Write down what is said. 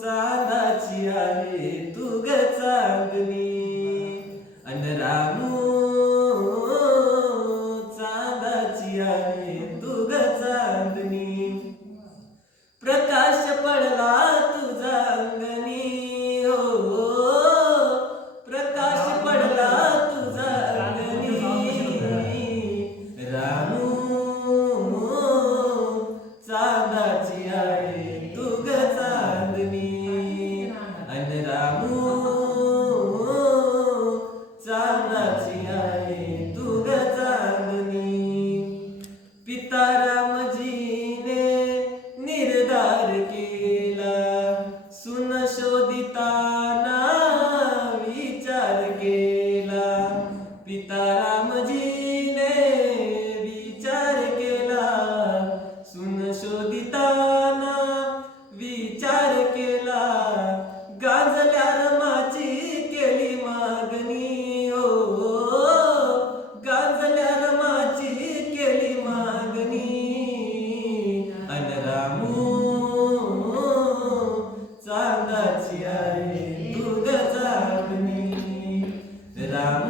चांदाची आहे तू ग चांदणी अन रामू चांदाची आहे तू ग चांदणी प्रकाश पडला तुझा अंगणी हो प्रकाश पडला तुझा अंगणी रामू चांदाची आहे तू ग चांदणी अन रामू चांदाची आहे तू ग चांदणी पिता रामजीने निर्धार केला सुन शोधिताना विचार केला पिता रामजीने विचार केला सुन शोधिताना विचार केला गांजल्या रमाची केली मागणी हो गांजल्या रमाची केली मागणी अन रामू चांदाची आहे तू ग चांदणी रामू